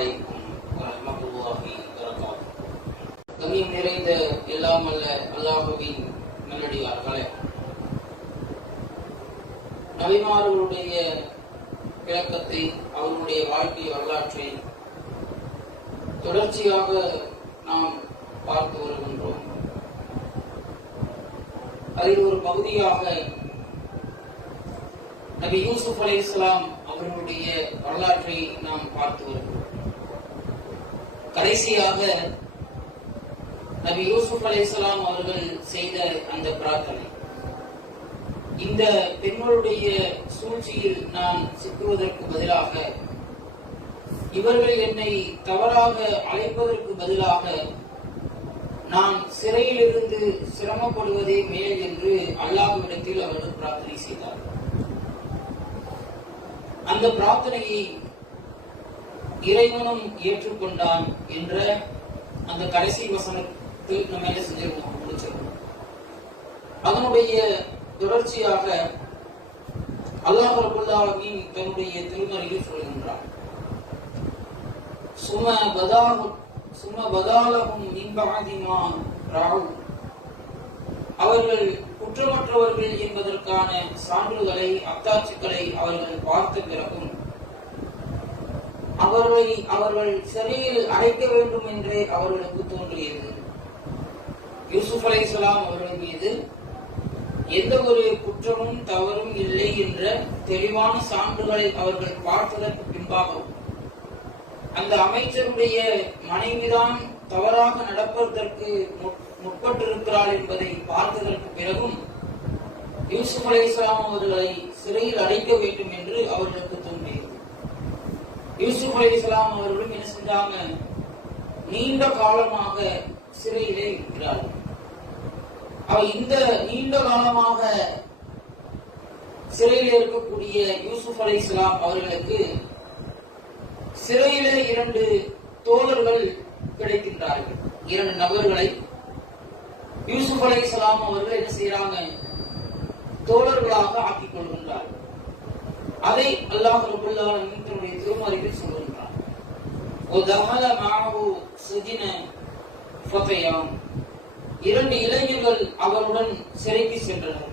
அலைக்கும் வரஹ்மத்துல்லாஹி வபரகாத்துஹு. கண்ணியம் நிறைந்த எல்லாம் அல்ல அல்லாஹ்வின் நல்லடியார்களே, நபிமார்களுடைய விளக்கத்தை, அவர்களுடைய வாழ்க்கை வரலாற்றை தொடர்ச்சியாக நாம் பார்த்து வருகின்றோம். அதில் ஒரு பகுதியாக நபி யூசுப் அலைஹிஸ்ஸலாம் அவர்களுடைய வரலாற்றை நாம் பார்த்து வருகிறோம். கடைசியாக நபி யூசுப் அலைஹிஸ்ஸலாம் அவர்கள் செய்த அந்த பிரார்த்தனை, இந்த பெண்களுடைய சூழ்ச்சியில் நான் சிக்குவதற்கு பதிலாக, இவர்கள் என்னை தவறாக அழைப்பதற்கு பதிலாக நான் சிறையில் இருந்து சிரமப்படுவதே மேல் என்று அல்லாஹ்விடத்தில் அவர்கள் பிரார்த்தனை செய்தார்கள். அந்த பிரார்த்தனையை இறைவனும் ஏற்றுக்கொண்டான் என்ற அந்த கடைசி வசனத்தில் நம்ம என்ன செஞ்சிருக்கோம், முடிச்சிருக்கோம். அதனுடைய தொடர்ச்சியாக அல்லாஹ் ரப்பல் ஆலமீன் தன்னுடைய திருமறையில் சொல்கின்றார், சும பதாலஹும் மின் பஅதி மா ரஅவ், அவர்கள் குற்றமற்றவர்கள் என்பதற்கான சான்றுகளை, அத்தாட்சிகளை அவர்கள் பார்த்த பிறகும் அவர்கள் சிறையில் அடைக்க வேண்டும் என்றே அவர்களுக்கு தோன்றியது. யூசுப் அலைஹிஸ்ஸலாம் அவர்கள் மீது எந்த ஒரு குற்றமும் தவறும் இல்லை என்ற தெளிவான சான்றுகளை அவர்கள் பார்த்ததற்கு பின்பாகவும், அந்த அமைச்சருடைய மனைவிதான் தவறாக நடப்பதற்கு முற்பட்டிருக்கிறாள் என்பதை பார்த்ததற்கு பிறகும் யூசுப் அலைஹிஸ்ஸலாம் அவர்களை சிறையில் அடைக்க வேண்டும் என்று அவர்களுக்கு தோன்றியது. யூசுப் அலைஹிஸ்ஸலாம் அவர்களும் என்ன செஞ்சாங்க, நீண்ட காலமாக சிறையிலே இருக்கிறார்கள். இந்த நீண்ட காலமாக சிறையில் இருக்கக்கூடிய யூசுப் அலைஹிஸ்ஸலாம் அவர்களுக்கு சிறையிலே 2 தோழர்கள் கிடைக்கின்றார்கள். 2 நபர்களை யூசுப் அலைஹிஸ்ஸலாம் அவர்கள் என்ன செய்யறாங்க, தோழர்களாக ஆக்கிக் கொள்கின்றார்கள். அதை அல்லாஹ் ரப்பல் ஆலமீன் தன்னுடைய திருமறையில் சொல்கின்றார், வதஹல மஅஹு ஸஜின ஃபதயான், 2 இளைஞர்கள் அவருடன் சிறைக்கு சென்றனர்.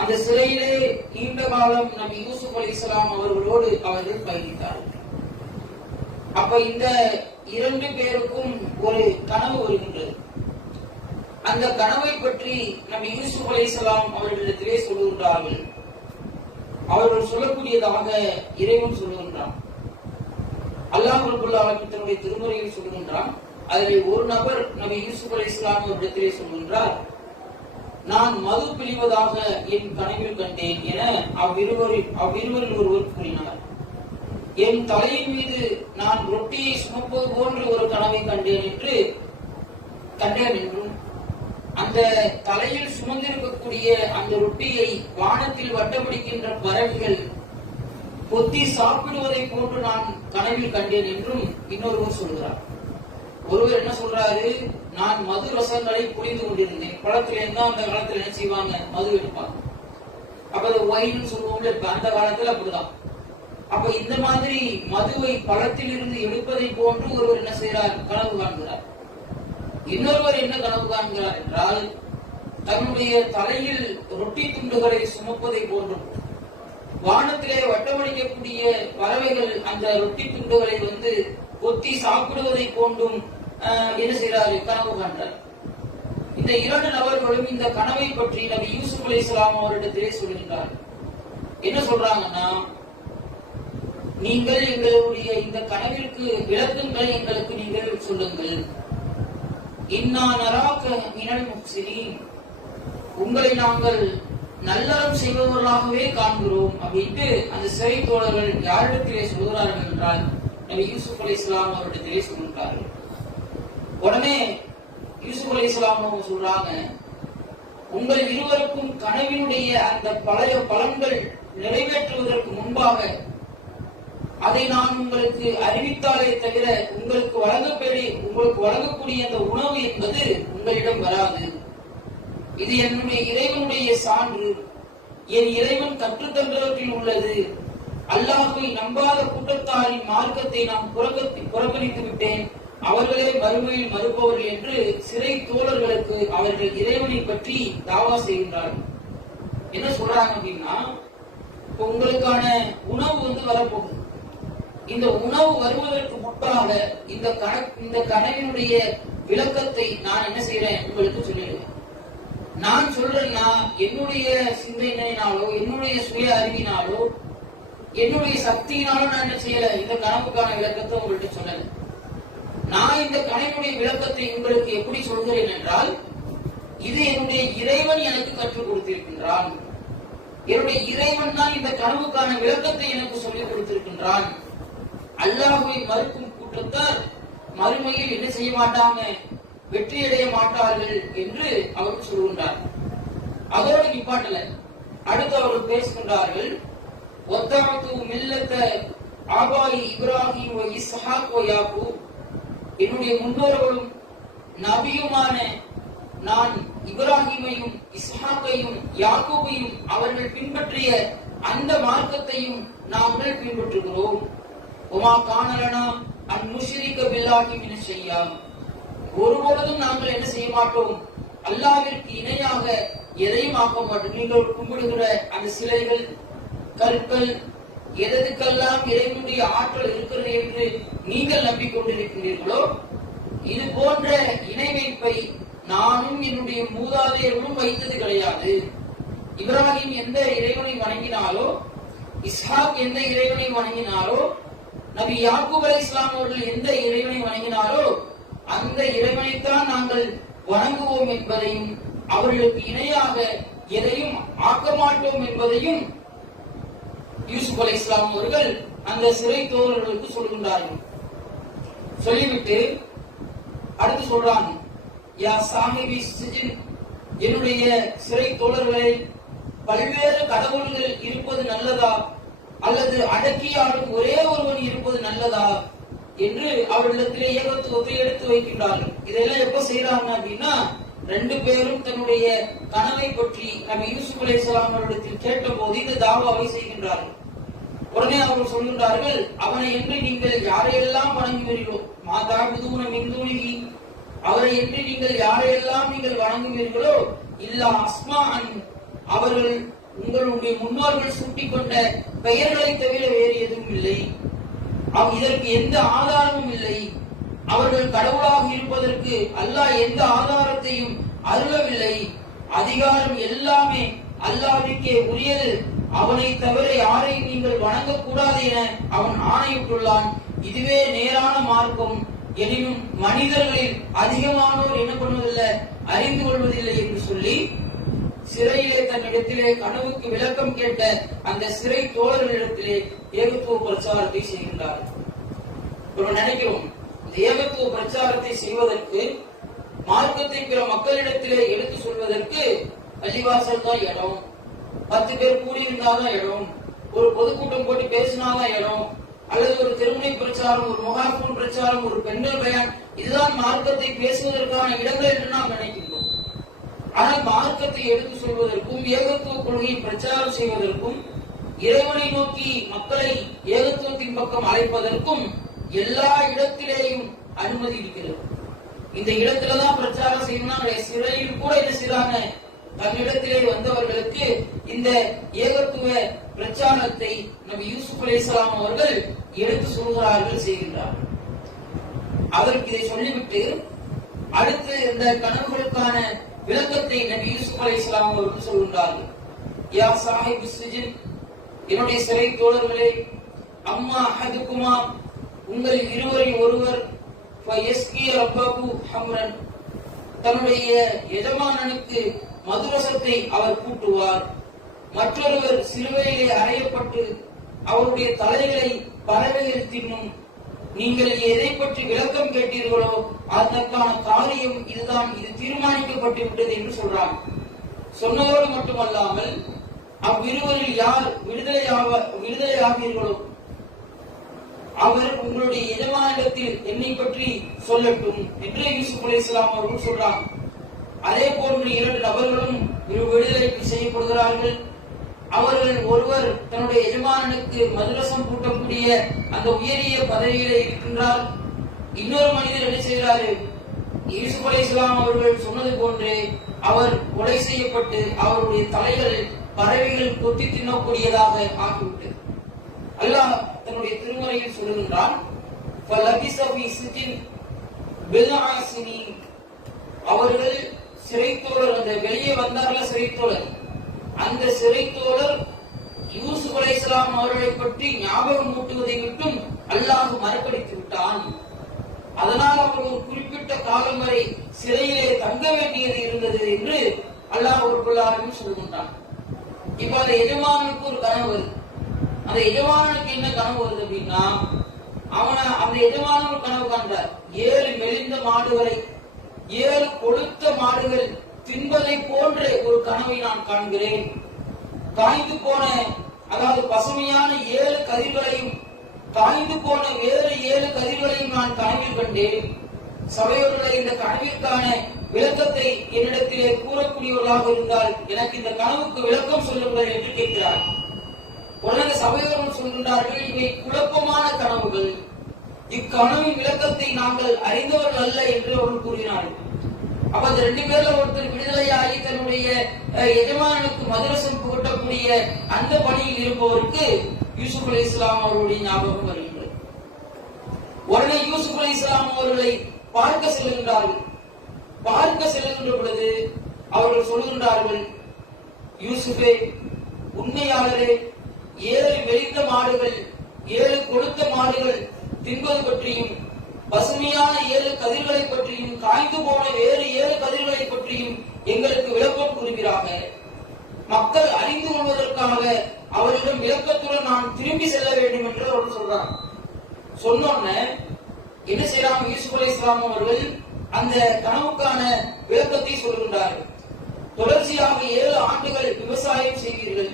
அந்த சிறையிலே நீண்ட காலம் நபி யூசுப் அலைஹிஸ்ஸலாம் அவர்களோடு அவர்கள் பயணித்தார்கள். அப்ப இந்த 2 பேருக்கும் ஒரு கனவு வருகின்றது. அந்த கனவை பற்றி நபி யூசுப் அலைஹிஸ்ஸலாம் அவர்களிடத்திலே சொல்லுகின்றார்கள். அவர்கள் சொல்லக்கூடியதாக இறைவன் சொல்லுகின்றான், அல்லாஹ் ரப்பல் ஆலமீன் தன்னுடைய திருமறையில் சொல்லுகின்றான். அதில் ஒரு நபர் நபி யூசுப் அலைஹிஸ்ஸலாம் அவர்களிடத்திலே சொல்கின்றார், நான் மது பிழிவதாக என் கனவில் கண்டேன் என அவ்விருவரில் ஒருவர் கூறினார். என் தலையின் மீது நான் ரொட்டியை சுமப்பது போன்று ஒரு கனவை கண்டேன் என்றும், அந்த தலையில் சுமந்திருக்கக்கூடிய அந்த ரொட்டியை வானத்தில் வட்டமடிக்கின்ற பறவைகள் கொத்தி சாப்பிடுவதை போன்று நான் கனவில் கண்டேன் என்றும் இன்னொருவர் சொல்கிறார். ஒருவர் என்ன சொல்றாரு, நான் மது ரசங்களை புரிந்து கொண்டிருந்தேன். பழத்துல இருந்தா அந்த காலத்துல என்ன செய்வாங்க, மது எடுப்பாங்க. அப்ப அது ஒயின்னு சொல்லுவோம்ல, அந்த காலத்துல அப்படிதான். அப்ப இந்த மாதிரி மதுவை பழத்தில் இருந்து எடுப்பதை போன்று ஒருவர் என்ன செய்யறார், கனவு காண்கிறார். இன்னொருவர் என்ன கனவு காண்கிறார் என்றால், தன்னுடைய தலையில் ரொட்டி துண்டுகளை சுமப்பதை போன்றும், வானத்திலே வட்டமடிக்கக்கூடிய பறவைகள் அந்த ரொட்டி துண்டுகளை கொத்தி சாப்பிடுவதை போன்றும் என்ன செய்யறாரு, கனவு காண்றார். இந்த 2 நபர்களும் இந்த கனவை பற்றி நபி யூசுப் அலைஹிஸ்ஸலாம் அவரிடத்திலே சொல்கின்றார். என்ன சொல்றாங்கன்னா, நீங்கள் எங்களுடைய இந்த கனவிற்கு விளக்கங்களை எங்களுக்கு நீங்கள் சொல்லுங்கள். இன்னா நராக மினல் முஹ்சினீன், உங்களை நாங்கள் நல்லறம் செய்பவர்களாகவே காண்கிறோம் அப்படின்ட்டு அந்த சிறை தோழர்கள் யாரிடத்திலே சொல்கிறார்கள் என்றால் நபி யூசுப் அலைஹிஸ்ஸலாம் அவரிடத்திலே சொல்கிறார்கள். உடனே யூசுப் அலைஹிஸ்ஸலாம் அவங்க சொல்றாங்க, உங்கள் இருவருக்கும் கனவினுடைய அந்த பழைய பலன்கள் நிறைவேற்றுவதற்கு முன்பாக அதை நான் உங்களுக்கு அறிவித்தாலே தவிர உங்களுக்கு வழங்கக்கூடிய அந்த உணவு என்பது உங்களிடம் வராது. இது என்னுடைய இறைவனுடைய சான்று, என் இறைவன் கற்றுத்தந்தவற்றில் உள்ளது. அல்லாஹ்வை நம்பாத கூட்டத்தாரின் மார்க்கத்தை நான் புறக்கணித்து விட்டேன், அவர்களே மறுமையில் மறுப்பவர்கள் என்று சிறை தோழர்களுக்கு அவர்கள் இறைவனை பற்றி தாவா செய்கின்றார்கள். என்ன சொல்றாங்க அப்படின்னா, உங்களுக்கான உணவு வரப்போகுது. இந்த உணவு வருவதற்கு முன்பாக இந்த கனவினுடைய விளக்கத்தை நான் என்ன செய்யறேன் உங்களுக்கு சொல்லிடுவேன். நான் சொல்றேன்னா என்னுடைய சிந்தனையினாலோ என்னுடைய சுய அறிவினாலோ என்னுடைய சக்தியினாலோ நான் என்ன செய்யல, இந்த கனவுக்கான விளக்கத்தை உங்கள்கிட்ட சொல்லல. நான் இந்த கனவுடைய விளக்கத்தை உங்களுக்கு எப்படி சொல்கிறேன் என்றால், இது என்னுடைய இறைவன் எனக்கு கற்றுக் கொடுத்திருக்கின்றான். என்னுடைய இறைவன் தான் இந்த கனவுக்கான விளக்கத்தை எனக்கு சொல்லிக் கொடுத்திருக்கின்றான். அல்லாஹ்வை மறுக்கும் கூட்டத்தார் மறுமையில் என்ன செய்ய மாட்டாங்க, வெற்றியடைய மாட்டார்கள் என்று அவர் சொல்கின்றார். அதோடு நிப்பாட்டல, அடுத்து அவர்கள் பேசுகின்றார்கள், ஒத்தாத்து மில்லத்த ஆபாயி இப்ராஹிம் வ இஸ்ஹாக் வ யாக்கூப், என்னுடைய முன்னோர்களும் நபியுமான நான் இப்ராஹிமையும் இஸ்ஹாக்கையும் யாக்கூபையும் அவர்கள் பின்பற்றிய அந்த மார்க்கத்தையும் நாங்கள் பின்பற்றுகிறோம். உமா காணலனா அன் முஷ்ரிக பில்லாஹி மின ஷையா, ஒருபொழுதும் நாங்கள் என்ன செய்ய மாட்டோம், அல்லாஹ்விற்கு இணையாக எதையும் ஆக்க மாட்டோம். நீங்கள் கும்பிடுகிற அந்த சிலைகள், கற்கள், எதற்கெல்லாம் இறைவனுடைய ஆற்றல் இருக்கிறது என்று நீங்கள் நம்பிக்கொண்டிருக்கிறீர்களோ, இது போன்ற இணை வைப்பை நானும் என்னுடைய மூதாதையர்களும் வைத்தது கிடையாது. இப்ராஹிம் எந்த இறைவனை வணங்கினாலோ, இஸ்ஹாக் எந்த இறைவனை வணங்கினாலோ, நபி யாக்கூப் அலைஹிஸ்ஸலாம் அவர்கள் எந்த இறைவனை வணங்கினாலோ அந்த இறைவனைத்தான் நாங்கள் வணங்குவோம் என்பதையும், அவர்களுக்கு இணையாக எதையும் ஆக்க மாட்டோம் என்பதையும் யூசுப் அலைஹிஸ்ஸலாம் அவர்கள் அந்த சிறை தோழர்களுக்கு சொல்கின்றார்கள். சொல்லிவிட்டு அடுத்து சொல்றாங்க, யா சாஹிபி சிஜின், என்னுடைய சிறை தோழர்களே, பல்வேறு கடவுள்கள் இருப்பது நல்லதா அல்லது அடக்கி ஆடும் ஒரே ஒருவன் இருப்பது நல்லதா என்று அவர்களிடத்திலே ஏகத்துவத்தை எடுத்து வைக்கின்றார்கள். இதெல்லாம் எப்ப செய்யறாங்க அப்படின்னா, ரெண்டு பேரும் தன்னுடைய கனவை பற்றி நபி யூசுப் அலைஹிஸ்ஸலாம் அவரிடத்தில் கேட்ட போது இந்த தாவாவை செய்கின்றார்கள். உடனே அவர்கள் சொல்கின்றார்கள், அவனை என்று நீங்கள் யாரையெல்லாம் வணங்குவீர்களோ, மாதாபுதூன மின்தூனிகி, அவரை என்று நீங்கள் யாரையெல்லாம் நீங்கள் வணங்குவீர்களோ, இல்லா அஸ்மான், அவர்கள் உங்களுடைய முன்னோர்கள் சூட்டிக் கொண்ட பெயர்களை தவிர வேறு எதுவும் இல்லை. இதற்கு எந்த ஆதாரமும் இல்லை. அவர்கள் கடவுளாக இருப்பதற்கு அல்லாஹ் எந்த ஆதாரத்தையும் அருளவில்லை. அதிகாரம் எல்லாமே அல்லாஹ்வுக்கே உரியது. அவனை தவிர யாரையும் நீங்கள் வணங்கக்கூடாது என அவன் ஆணையிட்டுள்ளான். இதுவே நேரான மார்க்கம். எனினும் மனிதர்களில் அதிகமானோர் என்ன பண்ணுவதில்லை, அறிந்து கொள்வதில்லை என்று சொல்லி சிறையிலே தன்னிடத்திலே கனவுக்கு விளக்கம் கேட்ட அந்த சிறை தோழர்களிடத்திலே ஏகத்துவ பிரச்சாரத்தை செய்கின்றார்கள். நினைக்கிறோம், இந்த ஏகத்துவ பிரச்சாரத்தை செய்வதற்கு, மார்க்கத்தை பிற மக்களிடத்திலே எடுத்து சொல்வதற்கு பள்ளிவாசல் தான் இடம், 10 பேர் கூடியிருந்தாதான் இடம், ஒரு பொதுக்கூட்டம் போட்டு பேசினாதான் இடம், அல்லது ஒரு திருமண பிரச்சாரம், ஒரு முகாஃபூல் பிரச்சாரம், ஒரு பெண்கள் பயான், இதுதான் மார்க்கத்தை பேசுவதற்கான இடங்கள் என்று நாம் நினைக்கின்றோம். ஆனால் மார்க்கத்தை எடுத்து சொல்வதற்கும், ஏகத்துவ கொள்கையை பிரச்சாரம் செய்வதற்கும், இறைவனை நோக்கி மக்களை ஏகத்துவத்தின் பக்கம் அழைப்பதற்கும் எல்லா இடத்திலேயும் அனுமதி இருக்கிறது. இந்த இடத்துலதான் பிரச்சாரம் செய்யணும். சிறையில் கூட என்ன செய்றாங்க, தன்னிடத்திலே வந்தவர்களுக்கு இந்த ஏகத்துவ பிரச்சாரத்தை நபி யூசுப் அலைஹிஸ்ஸலாம் அவர்கள் எடுத்து சொல்கிறார்கள், செய்கின்றார்கள். அதற்கு இதை சொல்லிவிட்டு அடுத்து இந்த கனவுகளுக்கான விளக்கத்தை நபி யூசுப் அலைஹிஸ்ஸலாம் அவர்கள் சொல்கின்றார்கள். யா சாஹிபு சிஜின், என்னுடைய சிறை தோழர்களே, அம்மா அஹதுகுமா, உங்களில் இருவரில் ஒருவர் ஃபயஸ்கி ரப்பஹு ஹம்ரன், தன்னுடைய எஜமானனுக்கு மதுரசத்தை அவர் கூட்டுவார். மற்றொருவர் சிலுவையிலே அறையப்பட்டு அவருடைய தலைகளை பறவைகள் தின்னும். நீங்கள் எதை பற்றி விளக்கம் கேட்டீர்களோ அதற்கான காரியம் இதுதான், இது தீர்மானிக்கப்பட்டு விட்டது என்று சொல்றாங்க. சொன்னதோடு மட்டுமல்லாமல் அவ்விருவரில் யார் விடுதலையாவீர்களோ அவர் உங்களுடைய எஜமானிடத்தில் என்னை பற்றி சொல்லட்டும் என்று யூசுப் அலைஹிஸ்ஸலாம் அவர்கள் சொல்றாங்க. அதே போன்று 2 நபர்களும் விடுதலைக்கு செய்யப்படுகிறார்கள். அவர்கள் ஒருவர் தன்னுடைய எஜமானனுக்கு மதுரசம் பூட்டக்கூடிய அந்த உயரிய பதவியில இருக்கின்றார். இன்னொரு மனிதர் என்ன செய்கிறாரு? யூசுப் அலைஹிஸ்ஸலாம் அவர்கள் சொன்னது போன்று அவர் கொலை செய்யப்பட்டு அவருடைய தலைகள் பறவைகள் கொத்தி தின்னக்கூடியதாக ஆகிவிட்டது. அல்லாஹ் தன்னுடைய திருமறையில் சொல்லுகின்றான், அவர்கள் சிறைத்தோழர், அந்த வெளியே வந்தார்கள் சிறைத்தோழர், அந்த சிறைத்தோழர் யூசுப் அலைஹிஸ்ஸலாம் அவர்களை பற்றி ஞாபகம் மூட்டுவதை விட்டும் அல்லாஹ் மறக்கடித்து விட்டான். அதனால் அவர் ஒரு குறிப்பிட்ட காலம் வரை சிறையிலே தங்க வேண்டியது இருந்தது என்று அல்லாஹ் ரப்பல் ஆலமீன் சொல்லுகின்றான். இப்ப அந்த எஜமானுக்கு ஒரு கனவு வருது. அந்த எஜமானுக்கு என்ன கனவு வருது அப்படின்னா, அந்த எஜமான ஒரு கனவு காண்றார். 7 மெலிந்த மாடுகளை 7 கொழுத்த மாடுகள் தின்பதை போன்ற ஒரு கனவை நான் காண்கிறேன். காய்ந்து போன, அதாவது பசுமையான 7 கதிர்களையும் காய்ந்து போன வேறு 7 கதிர்களையும் நான் கனவில் கண்டேன். சபையோர்களை இந்த கனவிற்கான விளக்கத்தை என்னிடத்திலே கூறக்கூடியவர்களாக இருந்தால் எனக்கு இந்த கனவுக்கு விளக்கம் சொல்லுங்கள் என்று கேட்கிறார். உடனே சபையோர்கள் சொல்கின்றார்கள், இவை குழப்பமான கனவுகள், இக்கனவின் விளக்கத்தை நாங்கள் அறிந்தவர்கள் அல்ல என்று அவர்கள் கூறினார்கள். அப்ப அந்த 2 பேர்ல ஒருத்தர் விடுதலையாகி தன்னுடைய எஜமானுக்கு மதுரசம் புகட்டக்கூடிய அந்த பணியில் இருப்பவருக்கு யூசுப் அலைஹிஸ்ஸலாம் அவர்களுடைய ஞாபகம் வருகின்றது. உடனே யூசுப் அலைஹிஸ்ஸலாம் அவர்களை பார்க்க செல்கின்றார்கள். பார்க்க செல்கின்ற பொழுது அவர்கள் சொல்கின்றார்கள், யூசுஃபே, உண்மையாளரே, 7 மெலிந்த மாடுகள் 7 கொழுத்த மாடுகள் தின்பது பற்றியும் பசுமையான 7 கதிர்களை பற்றியும் காய்ந்து போன வேறு 7 கதிர்களை பற்றியும் எங்களுக்கு விளக்கம் கூறுகிறாக. மக்கள் அறிந்து கொள்வதற்காக அவரிடம் விளக்கத்துடன் நான் திரும்பி செல்ல வேண்டும் என்று அவர்கள் சொல்றாங்க. சொன்னோன்ன என்ன செய்யலாம்? யூசுப் அலைஹிஸ்ஸலாம் அவர்கள் அந்த கனவுக்கான விளக்கத்தை சொல்கின்றார்கள். தொடர்ச்சியாக 7 ஆண்டுகள் விவசாயம் செய்வீர்கள்.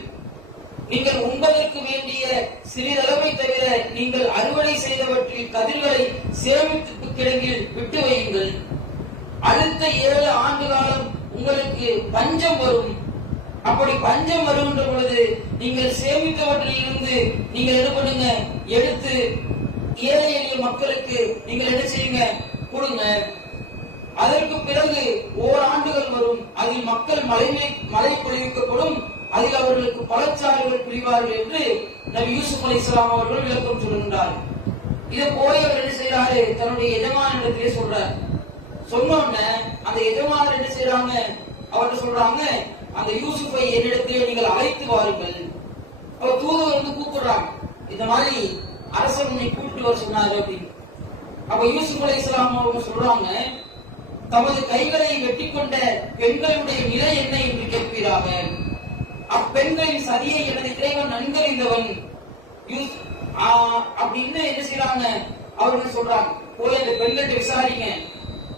நீங்கள் உண்பதற்கு வேண்டிய சிறிதளவை தவிர நீங்கள் அறுவடை செய்தவற்றில் கதிர்களை சேமிப்பு கிடங்கில் விட்டு வையுங்கள். அடுத்த 7 ஆண்டு காலம் உங்களுக்கு பஞ்சம் வரும். அப்படி பஞ்சம் வருகின்ற பொழுது நீங்கள் சேமித்தவற்றில் இருந்து நீங்கள் என்ன பண்ணுங்க? எடுத்து ஏழை எளிய மக்களுக்கு நீங்கள் என்ன செய்யுங்க? கொடுங்க. அதற்கு பிறகு ஓராண்டுகள் வரும். அதில் மக்கள் மழை பொழிவிக்கப்படும். அதில் அவர்களுக்கு பழச்சாறுகள் புரிவார்கள் என்று நபி யூசுப் அலைஹிஸ்ஸலாம் அவர்கள் விளக்கம் சொல்கின்றார்கள். இதை போய் அவர் என்ன செய்யறாரு? தன்னுடைய எஜமானிடத்திலே சொல்றார். சொன்னோன்ன அந்த எஜமானர் என்ன செய்யறாங்க? அவர்கிட்ட சொல்றாங்க, அந்த யூசுஃபை என்னிடத்திலே நீங்கள் அழைத்து வாருங்கள். அவர் தூதர் வந்து கூப்பிடுறாங்க, இந்த மாதிரி அரசன் உன்னை கூப்பிட்டு வர சொன்னாரு அப்படின்னு. அப்ப யூசுப் அலைஹிஸ்ஸலாம் அவர்கள் சொல்றாங்க, தமது கைகளை வெட்டி கொண்ட பெண்களுடைய நிலை என்ன என்று கேட்பீராக. அப்பெண்களின் சதியை எனது இறைவன் நன்கறிந்தவன் அப்படின்னு என்ன செய்யறாங்க? அவர்கள் சொல்றாங்க, போய் அந்த பெண்கள்ட்ட விசாரிங்க.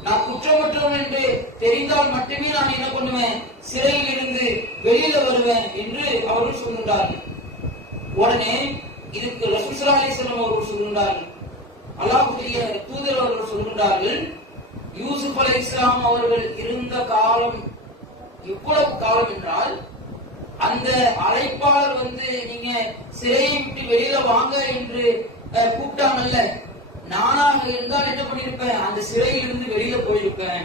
நான் குற்றமற்றவன் என்று தெரிந்தால் மட்டுமே நான் என்ன பண்ணுவேன்? சிறையில் இருந்து வெளியில வருவேன் என்று அவர்கள் சொல்கின்றார்கள். உடனே இதுக்கு ரசூல் ஸல்லல்லாஹு அலைஹி வஸல்லம் அவர்கள் சொல்கின்றார்கள், அல்லாஹ்வுடைய தூதர் அவர்கள் சொல்கின்றார்கள், யூசுப் அலைஹிஸ்ஸலாம் அவர்கள் இருந்த காலம் எவ்வளவு காலம் என்றால், அந்த அழைப்பாளர் வந்து நீங்க சிறையை விட்டு வெளியில வாங்க என்று கூப்பிட்டாங்கல்ல, நானாக இருந்தால் என்ன பண்ணிருப்பேன்? அந்த சிறையில் இருந்து வெளியில போயிருப்பேன்.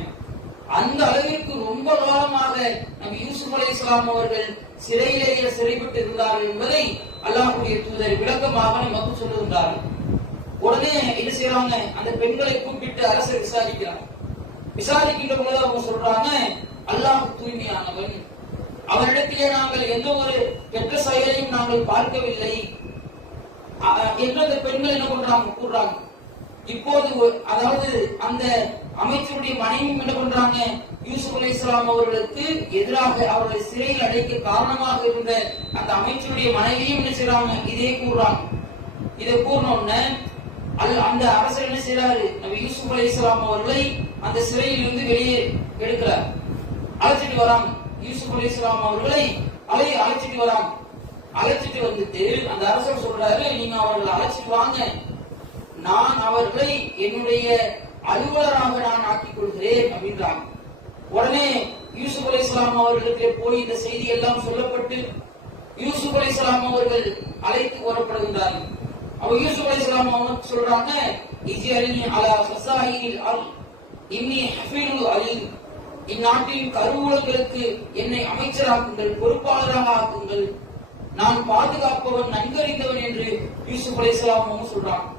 அந்த அளவிற்கு ரொம்ப காலமாக நபி யூசுப் அலைஹிஸ்ஸலாம் அவர்கள் சிறையிலேயே சிறைப்பட்டு இருந்தார்கள் என்பதை அல்லாஹ்வுடைய தூதர் விளக்கமாக நமக்கு சொல்லுகின்றார்கள். உடனே என்ன செய்யறாங்க? அந்த பெண்களை கூப்பிட்டு அரசர் விசாரிக்கிறாங்க. விசாரிக்கின்ற பொழுது அவங்க சொல்றாங்க, அல்லாஹ் தூய்மையானவன், அவரிடத்திலே நாங்கள் எந்த ஒரு கெட்ட செயலையும் நாங்கள் பார்க்கவில்லை என்று அந்த பெண்கள் என்ன பண்றாங்க? கூறுறாங்க. இப்போது அதாவது அந்த அமைச்சருடைய மனைவியும் என்ன பண்றாங்க? யூசுப் அலைஹிஸ்ஸலாம் அவர்களுக்கு எதிராக அவர்களை சிறையில் அடைக்க காரணமாக இருந்த அந்த அமைச்சருடைய மனைவியும் என்ன செய்யறாங்க? இதே கூறுறாங்க. இதை கூறினோன்னு அந்த அரசர் என்ன செய்யறாரு? நபி யூசுப் அலைஹிஸ்ஸலாம் அவர்களை அந்த சிறையில் இருந்து வெளியே எடுக்கிறார். அழைச்சிட்டு வராங்க. யூசுப் அலைஹிஸ்ஸலாம் அவர்களை அழைச்சிட்டு வராங்க. அழைச்சிட்டு வந்துட்டு அந்த அரசர் சொல்றாரு, நீங்க அவர்களை அழைச்சிட்டு வாங்க, நான் அவர்களை என்னுடைய அலுவலராக நான் ஆக்கிக் கொள்கிறேன் அப்படின்றாங்க. உடனே யூசுப் அலைஹிஸ்ஸலாம் அவர்களுக்கு போய் இந்த செய்தி எல்லாம் சொல்லப்பட்டு யூசுப் அலைஹிஸ்ஸலாம் அவர்கள் அழைத்து வரப்படுகின்றார்கள். அப்ப யூசுப் அலைஹிஸ்ஸலாம் அவங்க சொல்றாங்க, இஜ்அல்னி அலா ஸஸாயில் அல் இன்னி ஹஃபீது அலீம், இந்நாட்டின் கருவூலங்களுக்கு என்னை அமைச்சராக்குங்கள், பொறுப்பாளராக ஆக்குங்கள், நான் பாதுகாப்பவன் நன்கறிந்தவன் என்று யூசுப் அலைஹிஸ்ஸலாம் அவங்க சொல்றாங்க.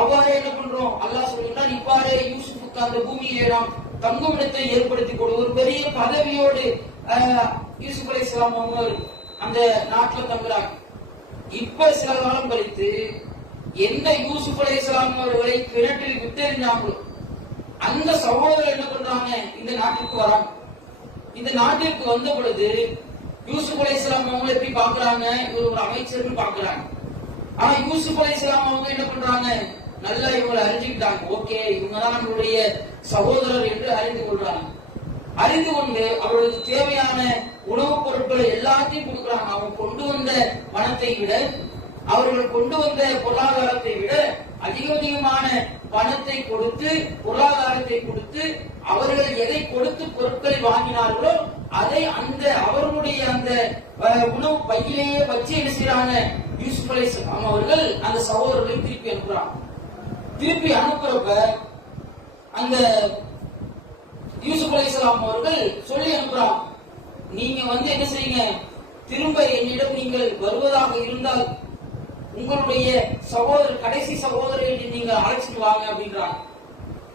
அவ்வாறே என்ன பண்றோம், அல்லாஹ் சொல்லிட்டான், இவ்வாறே யூசுஃபுக்கு அந்த பூமியிலே நாம் தங்கும் இடத்தை ஏற்படுத்தி கொடு. ஒரு பெரிய பதவியோடு யூசுப் அலைஹிஸ்ஸலாம் அவங்க அந்த நாட்டில் தங்குறாங்க. இப்ப சில காலம் கழித்து எந்த யூசுப் அலைஹிஸ்ஸலாம் அவர்களை கிணற்றில் விட்டெறிஞ்சாங்களோ அந்த சகோதரர் என்ன பண்றாங்க, இந்த நாட்டுக்கு வராங்க. இந்த நாட்டிற்கு வந்த பொழுது யூசுப் அலைஹிஸ்ஸலாம் அவங்க எப்படி பாக்குறாங்க, இவர் ஒரு அமைச்சர்னு பாக்குறாங்க. ஆனா யூசுப் அலைஹிஸ்ஸலாம் அவங்க என்ன பண்றாங்க, நல்லா இவங்களை அறிஞ்சுக்கிட்டாங்க. ஓகே, இவங்கதான் நம்மளுடைய சகோதரர் என்று அறிந்து கொள்றாங்க. அறிந்து கொண்டு அவர்களுக்கு தேவையான உணவுப் பொருட்களை எல்லாத்தையும் கொடுக்குறாங்க. அவங்க கொண்டு வந்த பணத்தை விட, அவர்கள் கொண்டு வந்த பொருளாதாரத்தை விட அதிகமான பணத்தை கொடுத்து, பொருளாதாரத்தை கொடுத்து, அவர்கள் எதை கொடுத்து பொருட்களை வாங்கினார்களோ அதை அந்த அவர்களுடைய அந்த உணவு பையிலேயே வச்சு என்ன செய்யறாங்க, யூசுப் அலைஹிஸ்ஸலாம் அவர்கள் அந்த சகோதரர்களை திருப்பி அனுப்புறாங்க. திருப்பி அனுப்புறப்ப அந்த யூசுப் அலைஹிஸ்ஸலாம் அவர்கள் சொல்லி அனுப்புறாங்க, நீங்க என்ன செய்யுங்க, திரும்ப என்னிடம் நீங்கள் வருவதாக இருந்தால் உங்களுடைய சகோதரர், கடைசி சகோதரரை நீங்க அழைச்சிட்டு வாங்க அப்படின்றாங்க.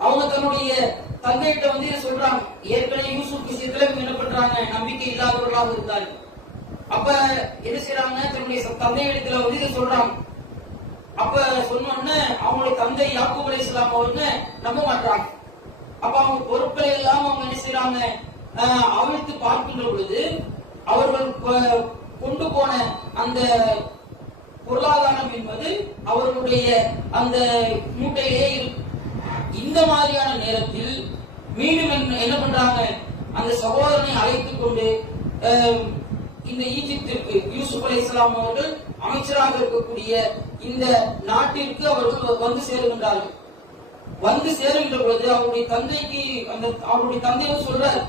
அவங்க தன்னுடைய தந்தையிட்ட இதை சொல்றாங்க. ஏற்கனவே யூசுப் விஷயத்துல என்ன பண்றாங்க, நம்பிக்கை இல்லாதவர்களாக இருந்தாரு. அப்ப என்ன செய்யறாங்க, தன்னுடைய தந்தையிடத்துல இதை சொல்றாங்க. அப்ப சொன்னோன்னு அவங்களுடைய தந்தை யாக்கூப் அலைஹிஸ்ஸலாம் அவங்க நம்ப மாட்டாங்க. அப்ப அவங்க பொருட்களை எல்லாம் அவங்க என்ன செய்யறாங்க, அவிழ்த்து பார்க்கின்ற பொழுது அவர்கள் கொண்டு போன அந்த பொருளாதாரம் என்பது அவர்களுடைய அந்த மூட்டையிலேயே இருக்கு. இந்த மாதிரியான நேரத்தில் மீண்டும் என்ன பண்றாங்க, அந்த சகோதரனை அழைத்துக் கொண்டு இந்த ஈஜிப்திற்கு யூசுப் அலைஹிஸ்ஸலாம் அவர்கள் அமைச்சராக இருக்கக்கூடிய இந்த நாட்டிற்கு அவர்கள் வந்து சேருகின்றார்கள். வந்து சேருகின்ற பொழுது அவருடைய தந்தைக்கு அவருடைய தந்தையும் சொல்றார்,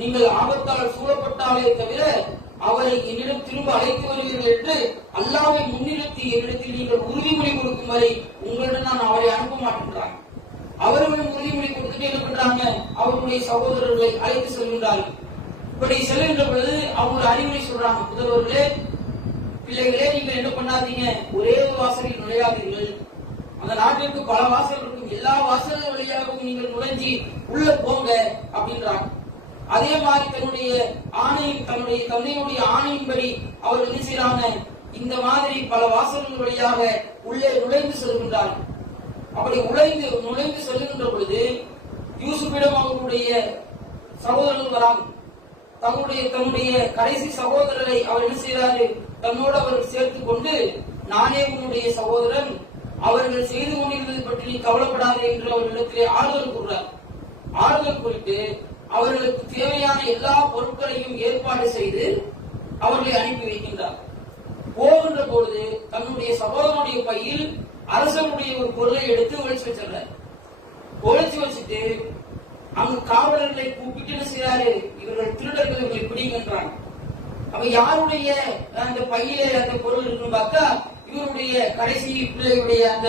நீங்கள் ஆபத்தால் சூழப்பட்டாலே தவிர அவரை என்னிடம் திரும்ப அழைத்து வருவீர்கள் என்று அல்லாஹ்வை முன்னிறுத்தி என்னிடத்தில் நீங்கள் உறுதிமொழி கொடுக்கும் வரை உங்களிடம் நான் அவரை அனுப்ப மாட்டேன்றாங்க. அவர்களும் உறுதிமொழி கொடுத்துட்டு என்ன பண்றாங்க, அவருடைய சகோதரர்களை அழைத்து செல்கின்றார்கள். இப்படி செல்கின்ற பொழுது அவங்க அறிவுரை சொல்றாங்க, புதல்வர்களே, பிள்ளைகளே, நீங்கள் என்ன பண்ணாதீங்க, ஒரே ஒரு வாசலில் நுழையாதீர்கள். அந்த நாட்டிற்கு பல வாசல் இருக்கும், எல்லா வாசல்கள் வழியாகவும் நீங்கள் நுழைஞ்சி உள்ள போங்க அப்படின்றாங்க. அதே மாதிரி தன்னுடைய தந்தையுடைய ஆணையின்படி அவர்கள் என்ன செய்யறாங்க, இந்த மாதிரி பல வாசல்கள் வழியாக உள்ளே நுழைந்து செல்கின்றார்கள். அப்படி நுழைந்து செல்கின்ற பொழுது யூசுப்பிடம் அவர்களுடைய சகோதரர்கள் வராங்க. தன்னுடைய கடைசி சகோதரரை அவர் என்ன செய்யறாரு, தன்னோடு அவர் சேர்த்துக் கொண்டு, நானே உன்னுடைய சகோதரன், அவர்கள் செய்து கொண்டிருந்தது பற்றி நீ கவலைப்படாதே என்று அவர்களிடத்திலே ஆறுதல் கூறுறார். ஆறுதல் குறித்து அவர்களுக்கு தேவையான எல்லா பொருட்களையும் ஏற்பாடு செய்து அவர்களை அனுப்பி வைக்கின்றார். போகின்ற பொழுது தன்னுடைய சகோதரனுடைய பையில் அரசனுடைய ஒரு பொருளை எடுத்து ஒழிச்சு வச்சிடறார். ஒழிச்சு வச்சுட்டு அங்கு காவலர்களை கூப்பிட்டு என்ன செய்யறாரு, இவர்கள் திருடர்கள், இவங்களை பிடிக்கின்றாங்க. அப்ப யாருடைய அந்த பையில அந்த பொருள் இருக்குன்னு பார்த்தா இவருடைய கடைசி பிள்ளையுடைய அந்த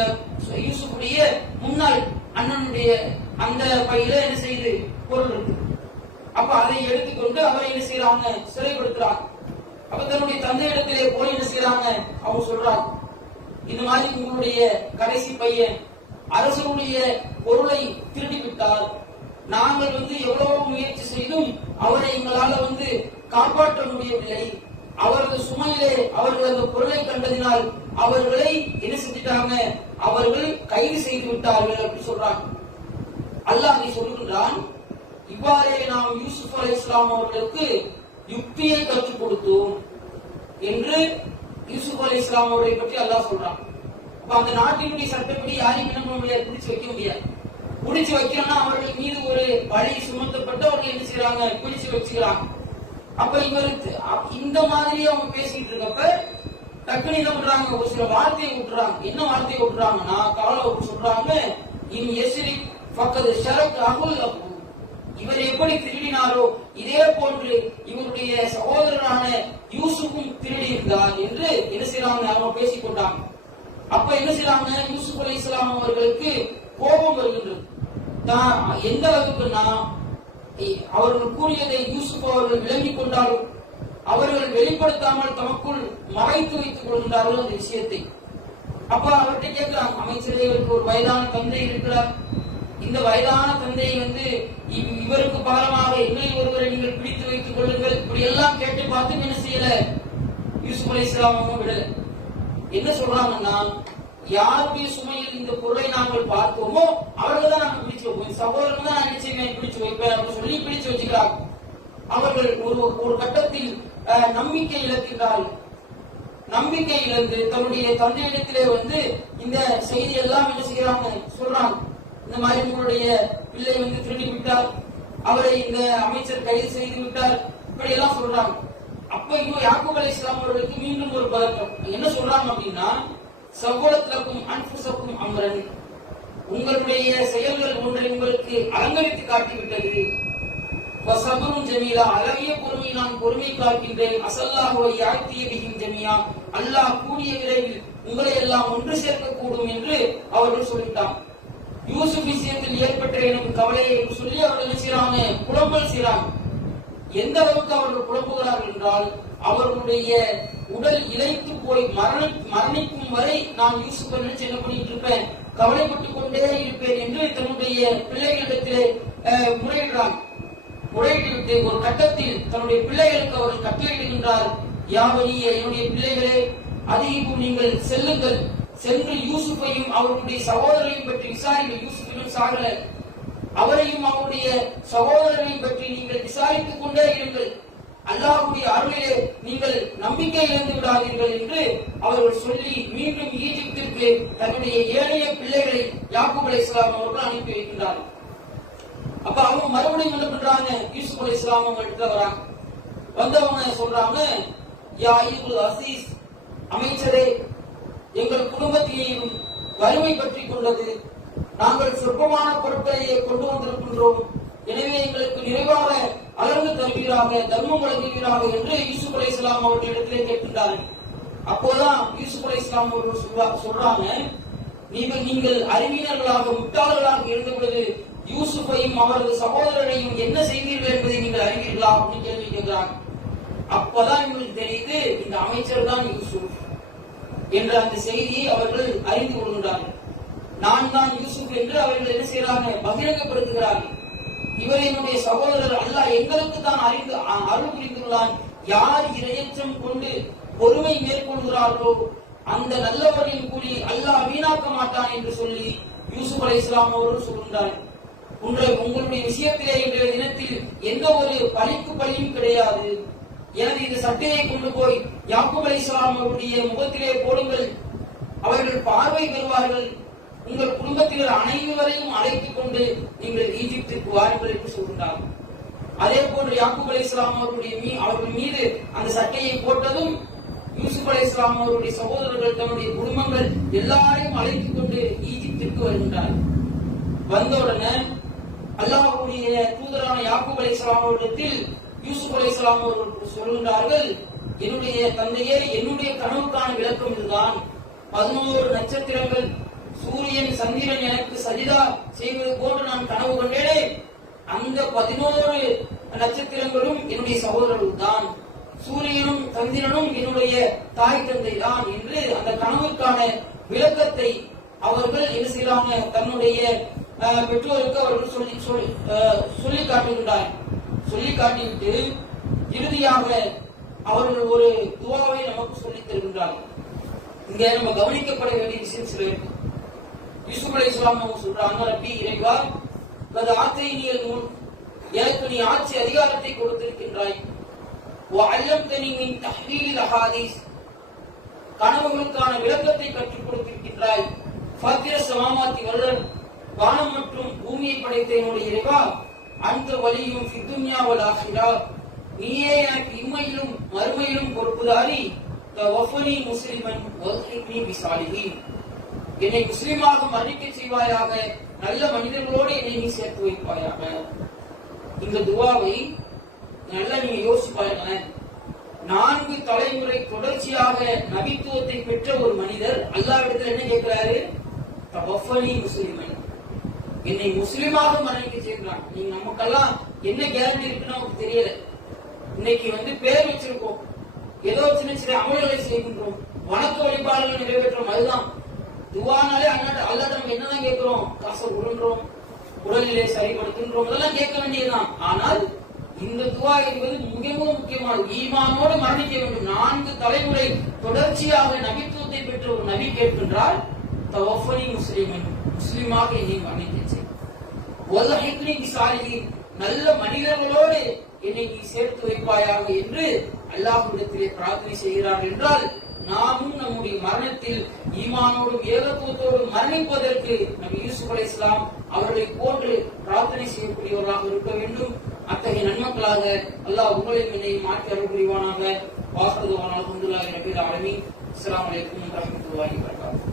யூசுஃபுடைய முன்னாள் அண்ணனுடைய அந்த பையில என்ன செய்யுது, பொருள் இருக்கு. அப்ப அதை எடுத்துக்கொண்டு அவரை என்ன செய்யறாங்க, சிறைப்படுத்துறாங்க. அப்ப தன்னுடைய தந்தையிடத்திலே போய் என்ன செய்யறாங்க, அவங்க சொல்றாங்க, இந்த மாதிரி உங்களுடைய கடைசி பையன் அரசனுடைய பொருளை திருடி விட்டார். நாங்கள் எவ்வளவு முயற்சி செய்தும் அவரை எங்களால காப்பாற்ற முடியவில்லை. அவரது சுமையிலே அவர்கள் அந்த பொருளை கண்டதினால் அவர்களை என்ன செஞ்சிட்டாங்க, அவர்கள் கைது செய்து விட்டார்கள் அப்படி சொல்றாங்க. அல்லாஹ் நீ சொல்லுகின்றான், இவ்வாறே நாம் யூசுப் அலைஹிஸ்ஸலாம் அவர்களுக்கு யுக்தியை கற்றுக் கொடுத்தோம் என்று யூசுப் அலைஹிஸ்ஸலாம் அவர்களை பற்றி அல்லாஹ் சொல்றான். அப்ப அந்த நாட்டினுடைய சட்டப்படி யாரையும் என்ன பண்ண முடியாது, பிடிச்சு வைக்க முடியாது. பிடிச்சு வைக்கணும்னா அவர்கள் மீது ஒரு பழி சுமத்தப்பட்டு அவர்கள் என்ன செய்யறாங்க, பிடிச்சு வச்சுக்கிறாங்க. அப்ப இவருக்கு இந்த மாதிரி அவங்க பேசிட்டு இருக்கப்ப டக்குனு என்ன பண்றாங்க, ஒரு சில வார்த்தையை விட்டுறாங்க. என்ன வார்த்தையை விட்டுறாங்கன்னா, கால சொல்றாங்க, இன் எஸ்ரி பக்கத்து ஷரத் அகுல் அபு, இவர் எப்படி திருடினாரோ இதே போன்று இவருடைய சகோதரனான யூசுஃபும் திருடியிருந்தார் என்று என்ன செய்யறாங்க, அவங்க பேசிக் கொண்டாங்க. அப்ப என்ன செய்யறாங்க, யூசுப் அலைஹிஸ்ஸலாம் அவர்களுக்கு கோபம் வருகின்றது. எந்த அளவுக்குன்னா, அவர்கள் கூறியதை யூசுப் அவர்கள் விளங்கிக் கொண்டாலும் அவர்கள் வெளிப்படுத்தாமல் தமக்குள் மறைத்து வைத்துக் கொள்கின்றார்கள் அந்த விஷயத்தை. அப்ப அவர்கிட்ட கேட்கிறாங்க, அமைச்சரே, இவருக்கு ஒரு வயதான தந்தை இருக்கிறார். இந்த வயதான தந்தையை இவருக்கு பாரமாக இன்னும் ஒருவரை நீங்கள் பிடித்து வைத்துக் கொள்ளுங்கள். இப்படி எல்லாம் கேட்டு பார்த்து என்ன செய்யல, யூசுப் அலைஹிஸ்ஸலாம் விடல. என்ன சொல்றாங்கன்னா, யாருடைய சுமையில் இந்த பொருளை நாங்கள் பார்த்தோமோ அவர்கள் தான் நாங்கள் பிடிச்சு வைப்போம், சகோதரர்கள் தான் நிச்சயமே பிடிச்சு வைப்பேன் அப்படின்னு சொல்லி பிடிச்சு வச்சுக்கிறாங்க. அவர்கள் ஒரு கட்டத்தில் நம்பிக்கை இழக்கின்றார்கள். நம்பிக்கை இழந்து தன்னுடைய தந்தையிடத்திலே இந்த செய்தி எல்லாம் என்ன செய்யறாங்க, சொல்றாங்க. இந்த மாதிரி உங்களுடைய பிள்ளை திருடி விட்டார், அவரை இந்த அமைச்சர் கைது செய்து விட்டார், இப்படி எல்லாம் சொல்றாங்க. அப்ப யாக்கூப் அலைஹிஸ்ஸலாம் அவர்களுக்கு மீண்டும் ஒரு பதட்டம். என்ன சொல்றாங்க அப்படின்னா, சகோதரத்துக்கும் அன்புசக்கும் அமரன், உங்களுடைய செயல்கள் ஒன்றை உங்களுக்கு அலங்கரித்து காட்டிவிட்டது. வசபரும் ஜமீலா, அழகிய பொறுமை நான் பொறுமை காக்கின்றேன். அசல்லாஹுவை யாழ்த்தியபிகின் ஜமியா, அல்லாஹ் கூடிய விரைவில் உங்களை எல்லாம் ஒன்று சேர்க்கக்கூடும் என்று அவர்கள் சொல்லிட்டாங்க. யூசுப் விஷயத்தில் ஏற்பட்ட எனும் கவலையை சொல்லி அவர்கள் செய்யறாங்க, புலம்பல் செய்யறாங்க. எந்த அளவுக்கு அவர்கள் புலம்புகிறார்கள் என்றால், அவர்களுடைய உடல் இழைத்து போய் மரணிக்கும் வரை நான் யூசுப் என்ன பண்ணிட்டு இருப்பேன், கவலைப்பட்டுக் கொண்டே இருப்பேன் என்று தன்னுடைய பிள்ளைகளிடத்திலே முறையிடுறாங்க. முறையிட்டு ஒரு கட்டத்தில் தன்னுடைய பிள்ளைகளுக்கு அவர்கள் கட்டளையிடுகின்றார், யாவனிய என்னுடைய பிள்ளைகளே, அதிகம் நீங்கள் செல்லுங்கள், சென்று யூசுஃபையும் அவருடைய சகோதரரையும் பற்றி விசாரிங்கள். யூசுஃபையும் சாகல, அவரையும் அவருடைய சகோதரரையும் பற்றி நீங்கள் விசாரித்துக் கொண்டே இருங்கள். அல்லாஹ்வுடைய அருளிலே நீங்கள் நம்பிக்கை இழந்து விடாதீர்கள் என்று அவர்கள் சொல்லி மீண்டும் ஈஜிப்திற்கு தன்னுடைய ஏனைய பிள்ளைகளை யாக்கூப் அலைஹிஸ்ஸலாம் அவர்கள் அனுப்பி வைக்கின்றார்கள். அப்ப அவங்க மறுபடியும் என்ன பண்றாங்க, யூசுப் அலைஹிஸ்ஸலாம் அவங்க வராங்க. வந்தவங்க சொல்றாங்க, யா அய்யுல் அசீஸ், அமைச்சரே, எங்கள் குடும்பத்தையும் வறுமை பற்றி கொண்டது, நாங்கள் சொற்பமான பொருட்களையே கொண்டு வந்திருக்கின்றோம், எனவே எங்களுக்கு நிறைவாக அலர்ந்து தருவீராக, தர்மம் வழங்குவீராக என்று யூசுப் அலைஹிஸ்ஸலாம் அவர்களிடத்திலே கேட்கின்றார்கள். அப்போதான் யூசுப் அலைஹிஸ்ஸலாம் அவர்கள் சொல்றாங்க, நீங்கள் அறிவியர்களாக முட்டாளர்களாக இருந்த பொழுது யூசுஃபையும் அவரது சகோதரரையும் என்ன செய்வீர்கள் என்பதை நீங்கள் அறிவீர்களா அப்படின்னு கேள்வி கேட்கிறாங்க. அப்பதான் இவங்களுக்கு தெரியுது, இந்த அமைச்சர் தான் யூசுப் என்ற அந்த செய்தியை அவர்கள் அறிந்து கொள்கின்றார்கள். நான் தான் யூசுப் என்று அவர்கள் என்ன செய்யறாங்க, பகிரங்கப்படுத்துகிறார்கள். இவர் என்னுடைய சகோதரர், அல்லாஹ் எங்களுக்கு தான் அருள் புரிந்துள்ளான். யார் இரையச்சம் கொண்டு பொறுமை மேற்கொள்கிறார்களோ அந்த நல்லவரின் கூலி அல்லாஹ் வீணாக்க மாட்டான் என்று சொல்லி யூசுப் அலைஹிஸ்ஸலாம் அவர்கள் சொல்கின்றார்கள். உங்களுடைய விஷயத்திலே இன்றைய தினத்தில் எந்த ஒரு பழிக்கு பழியும் கிடையாது. எனது இந்த சட்டையை கொண்டு போய் யாக்கூப் அலைஹிஸ்ஸலாம் அவருடைய முகத்திலே போடுங்கள், அவர்கள் பார்வை பெறுவார்கள். உங்கள் குடும்பத்தினர் அனைவரையும் அழைத்துக் கொண்டு நீங்கள் ஈஜிப்திற்கு வாருங்கள் என்று சொல்கின்றார்கள். அதே போன்று யாக்கூப் அலைஹிஸ்ஸலாம் அவர்கள் மீது அந்த சட்டையை போட்டதும் யூசுப் அலைஹிஸ்ஸலாம் அவருடைய சகோதரர்கள் தன்னுடைய குடும்பங்கள் எல்லாரையும் அழைத்துக் கொண்டு ஈஜிப்திற்கு வருகின்றார்கள். வந்தவுடனே அல்லாஹ்வுடைய தூதரான யாக்கூப் அலைஹிஸ்ஸலாம் அவர்களிடத்தில் யூசுப் அலைஹிஸ்ஸலாம் அவர்கள் சொல்கின்றார்கள், என்னுடைய தந்தையே, என்னுடைய கனவுக்கான விளக்கம் இதுதான். 11 நட்சத்திரங்கள், சூரியன் சந்திரன் எனக்கு சஜிதா செய்வது போன்று நான் கனவு கொண்டேனே, அந்த 11 நட்சத்திரங்களும் என்னுடைய சகோதரர்கள் தான், சூரியனும் சந்திரனும் என்னுடைய தாய் தந்தை தான் என்று அந்த கனவுக்கான விளக்கத்தை அவர்கள் என்ன செய்யறாங்க, தன்னுடைய பெற்றோருக்கு அவர்கள் சொல்லி காட்டுகின்றார். சொல்லி காட்டிவிட்டு இறுதியாக அவர்கள் ஒரு துவாவை நமக்கு சொல்லித் தருகின்றார்கள். இங்க நம்ம கவனிக்கப்பட வேண்டிய விஷயம் சில இருக்கு. யூசுப் அலைஹிஸ்ஸலாம் அவங்க சொல்றாங்க, ரப்பி இறைவா, கத் ஆத்தைனியல் முல்க், எனக்கு நீ ஆட்சி அதிகாரத்தை கொடுத்திருக்கின்றாய். வ அல்லம்தனி மின் தஹ்வீல் அஹாதீஸ், கனவுகளுக்கான விளக்கத்தை கற்றுக் கொடுத்திருக்கின்றாய். ஃபாத்திர ஸமாவாத்தி வல், வானம் மற்றும் பூமியை படைத்த என்னுடைய இறைவா, அந்த வலியும் ஃபிதுன்யா வல் ஆখিরা, நீயே எனக்கு இம்மையிலும் மறுமையிலும் பொறுப்புதாரி. தவஃபனி முஸ்லிமன் வல்ஹிக்னி பிஸாலிஹீன், என்னை முஸ்லிமாக மரணிக்க செய்வாயாக, நல்ல மனிதர்களோடு என்னை நீ சேர்த்து வைப்பாயாக. இந்த துவாவை நல்லா நீங்க யோசிச்சு பாருங்களேன். 4 தலைமுறை தொடர்ச்சியாக நபித்துவத்தை பெற்ற ஒரு மனிதர் அல்லாஹ்விடத்தில் என்ன கேட்கிறாரு? தவஃபனி முஸ்லிமன், என்னை முஸ்லிமாக மரணிக்க செய்கிறான். நீங்க நமக்கெல்லாம் என்ன கேரண்டி இருக்குன்னு நமக்கு தெரியல. இன்னைக்கு பேர் வச்சிருக்கோம், ஏதோ சின்ன சின்ன அமல்களை செய்கின்றோம், வணக்க வழிபாடுகள் நிறைவேற்றோம். அதுதான் துவானாலே அல்லாஹ் நம்ம என்னதான் கேட்கிறோம்? காசை உருன்றோம், உடலிலே சரிபடுத்துகின்றோம், இதெல்லாம் கேட்க வேண்டியதுதான். ஆனால் இந்த துவா என்பது மிகவும் முக்கியமானது. ஈமானோடு மரணிக்க வேண்டும். 4 தலைமுறை தொடர்ச்சியாக நபித்துவத்தை பெற்ற ஒரு நபி கேட்கின்றால் தவஃபனி முஸ்லிமன், முஸ்லிமாக என்னை மரணிக்க செய். வல்ஹிக்னி பிஸாலிஹீன், நல்ல மனிதர்களோடு என்னை நீ சேர்த்து வைப்பாயாக என்று அல்லாஹ்விடத்திலே பிரார்த்தனை செய்கிறார் என்றால், நாமும் நம்முடைய மரணத்தில் ஈமானோடும் ஏகத்துவத்தோடும் மரணிப்பதற்கு நபி யூசுப் அலைஹிஸ்ஸலாம் அவர்களை போன்று பிரார்த்தனை செய்யக்கூடியவர்களாக இருக்க வேண்டும். அத்தகைய நன்மக்களாக அல்லாஹ் உங்களையும் என்னையும் மாற்றி அருள் புரிவானாக. வாசலுவான அல்ஹம்துலில்லாஹி ரப்பில் ஆலமீன். அஸ்ஸலாமு அலைக்கும் வரஹ்மத்துல்லாஹி வபரகாத்துஹு.